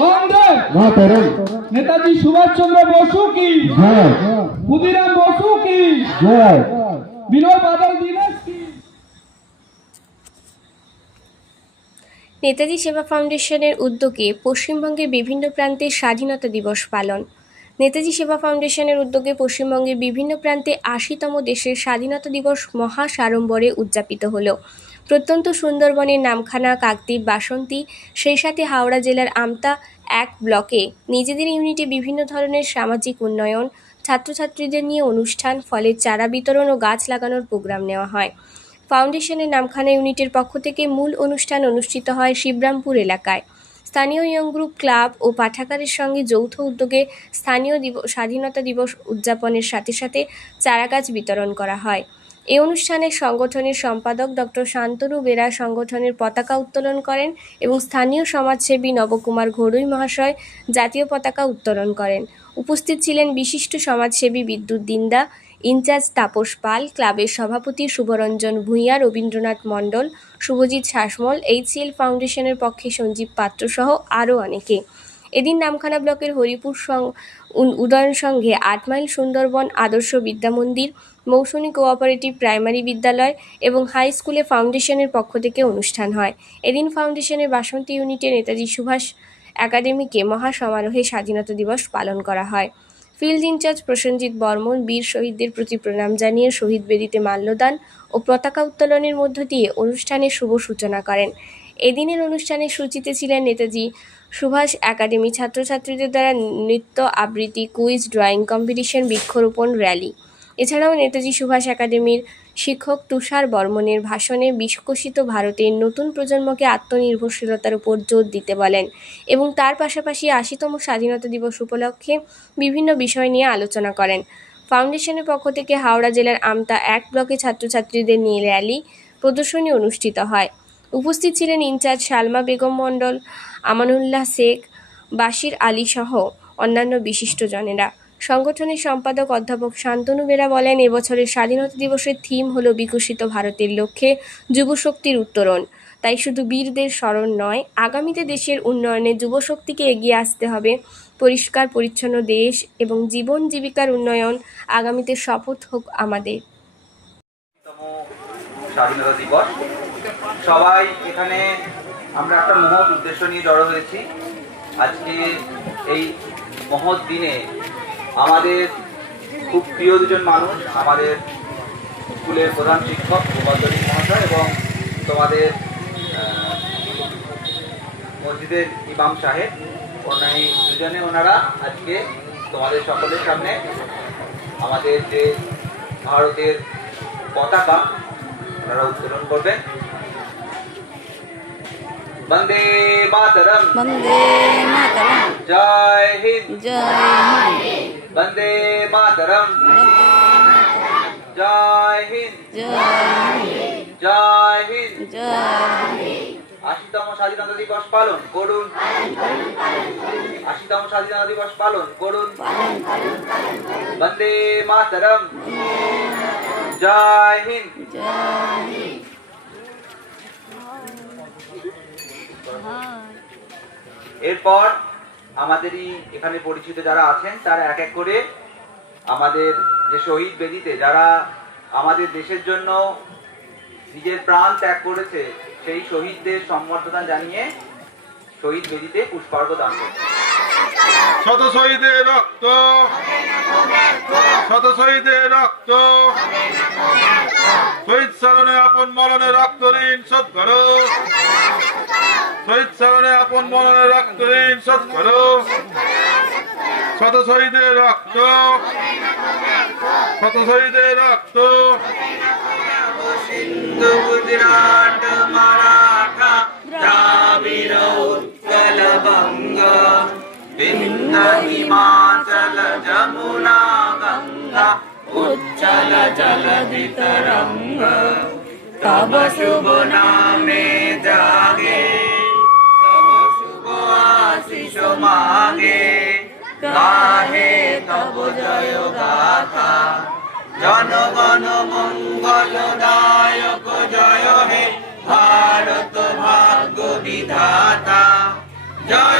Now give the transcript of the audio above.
বন্দে মাতরম। নেতাজি সুভাষচন্দ্র বসু কি জয়। ক্ষুদিরাম বসু কি জয়। বিনয় বাদল দীনেশ কি। নেতাজি সেবা ফাউন্ডেশনের উদ্যোগে পশ্চিমবঙ্গের বিভিন্ন প্রান্তে স্বাধীনতা দিবস পালন। নেতাজি সেবা ফাউন্ডেশনের উদ্যোগে পশ্চিমবঙ্গের বিভিন্ন প্রান্তে ৮০তম দেশের স্বাধীনতা দিবস মহা সাড়ম্বরে উদযাপিত হলো। প্রত্যন্ত সুন্দরবনের নামখানা, কাকদ্বীপ, বাসন্তী, সেই সাথে হাওড়া জেলার আমতা ১ ব্লকে নিজেদের ইউনিটে বিভিন্ন ধরনের সামাজিক উন্নয়ন, ছাত্রছাত্রীদের নিয়ে অনুষ্ঠান, ফলের চারা বিতরণ ও গাছ লাগানোর প্রোগ্রাম নেওয়া হয়। ফাউন্ডেশনের নামখানা ইউনিটের পক্ষ থেকে মূল অনুষ্ঠান অনুষ্ঠিত হয় শিবরামপুর এলাকায়। স্থানীয় ইয়ং গ্রুপ ক্লাব ও পাঠাগারের সঙ্গে যৌথ উদ্যোগে স্থানীয় স্বাধীনতা দিবস উদযাপনের সাথে সাথে চারাগাছ বিতরণ করা হয়। এই অনুষ্ঠানে সংগঠনের সম্পাদক ডক্টর শান্তনু বেরা সংগঠনের পতাকা উত্তোলন করেন এবং স্থানীয় সমাজসেবী নবকুমার ঘড়ুই মহাশয় জাতীয় পতাকা উত্তোলন করেন। উপস্থিত ছিলেন বিশিষ্ট সমাজসেবী বিদ্যুৎ দিন্দা, ইনচার্জ তাপস পাল, ক্লাবের সভাপতি শুভরঞ্জন ভূঁইয়া, রবীন্দ্রনাথ মণ্ডল, শুভজিৎ শাসমল, HCL ফাউন্ডেশনের পক্ষে সঞ্জীব পাত্র সহ আরও অনেকে। এদিন নামখানা ব্লকের হরিপুর উদয়ন সংঘে ৮ মাইল সুন্দরবন আদর্শ বিদ্যামন্দির, মৌসুমী কোঅপারেটিভ প্রাইমারি বিদ্যালয় এবং হাই স্কুলে ফাউন্ডেশনের পক্ষ থেকে অনুষ্ঠান হয়। এদিন ফাউন্ডেশনের বাসন্তী ইউনিটে নেতাজি সুভাষ একাডেমিকে মহা সমারোহে স্বাধীনতা দিবস পালন করা হয়। ফিল্ড ইনচার্জ প্রসেনজিৎ বর্মন বীর শহীদদের প্রতি প্রণাম জানিয়ে শহীদ বেদিতে মাল্যদান ও পতাকা উত্তোলনের মধ্য দিয়ে অনুষ্ঠানের শুভ সূচনা করেন। এদিনের অনুষ্ঠানের সূচিতে ছিলেন নেতাজি সুভাষ একাডেমি ছাত্রছাত্রীদের দ্বারা নৃত্য, আবৃত্তি, কুইজ, ড্রয়িং কম্পিটিশন, বৃক্ষরোপণ র্যালি। এছাড়াও নেতাজি সুভাষ একাডেমির শিক্ষক তুষার বর্মনের ভাষণে বিকশিত ভারতের নতুন প্রজন্মকে আত্মনির্ভরশীলতার উপর জোর দিতে বলেন এবং তার পাশাপাশি ৮০তম স্বাধীনতা দিবস উপলক্ষে বিভিন্ন বিষয় নিয়ে আলোচনা করেন। ফাউন্ডেশনের পক্ষ থেকে হাওড়া জেলার আমতা ১ ব্লকে ছাত্রছাত্রীদের নিয়ে র্যালি প্রদর্শনী অনুষ্ঠিত হয়। উপস্থিত ছিলেন ইনচার্জ সালমা বেগম মণ্ডল, আমানুল্লাহ শেখ, বাশির আলী সহ অন্যান্য বিশিষ্টজনেরা। সংগঠনের সম্পাদক অধ্যাপক শান্তনু বেরা বলেন, এবছরের স্বাধীনতা দিবসের থিম হলো বিকশিত ভারতের লক্ষ্যে যুবশক্তির উত্তরণ। তাই শুধু বীরদের স্মরণ নয়, আগামীতে দেশের উন্নয়নে যুবশক্তিকে এগিয়ে আসতে হবে। পরিষ্কার পরিচ্ছন্ন দেশ এবং জীবন জীবিকার উন্নয়ন আগামীতে শপথ হোক আমাদের। স্বাধীনতা দিবস সবাই এখানে আমরা একটা মহৎ উদ্দেশ্য নিয়ে জড়ো হয়েছি। আজকে এই মহৎ দিনে আমাদের খুব প্রিয় দুজন মানুষ, আমাদের স্কুলের প্রধান শিক্ষক গোপালদী মহাশয় এবং তোমাদের মসজিদের ইমাম সাহেব, এই দুজনে ওনারা আজকে তোমাদের সকলের সামনে আমাদের যে ভারতের পতাকা ওনারা উত্তোলন করবেন। বন্দে মাতরম, বন্দে মাতরম, জয় হিন্দ, জয় হিন্দ, বন্দে মাতরম, জয় হিন্দ, জয় হিন্দ, জয় ৮০তম স্বাধীনতা দিবস পালন করুন, ৮০তম স্বাধীনতা দিবস পালন করুন। বন্দে মাতরম, জয় হিন্দ। এরপর আমাদেরই এখানে পরিচিত যারা আছেন তারা এক এক করে আমাদের যে শহীদ বেদিতে যারা আমাদের দেশের জন্য নিজের প্রাণ ত্যাগ করেছে সেই শহীদদের সম্বর্ধনা জানিয়ে শহীদ বেদিতে পুষ্পার্ঘ্য দান করছে। শত শহীদের রক্ত, শত শহীদের রক্ত, শহীদ স্মরণে আপন মরণে রক্ত ঋণ শোধ করো, শহীদ স্মরণে আপন মরণে রক্ত ঋণ শোধ করো। শত শহীদের রক্ত, শত শহীদের রক্ত। সিন্ধু, গুজরাট, মারাঠা, দ্রাবিড়, উৎকল, বঙ্গ, বিন্ধ্য, হিমাচল, যমুনা, গঙ্গা, উচ্চল জলধি তরঙ্গ, তব শুভ নামে জাগে, তব শুভ আশিস মাগে, গাহে তব জয় গাথা, জনগণ মঙ্গলদায়ক জয় হে ভারত ভাগ্য বিধাতা, জয়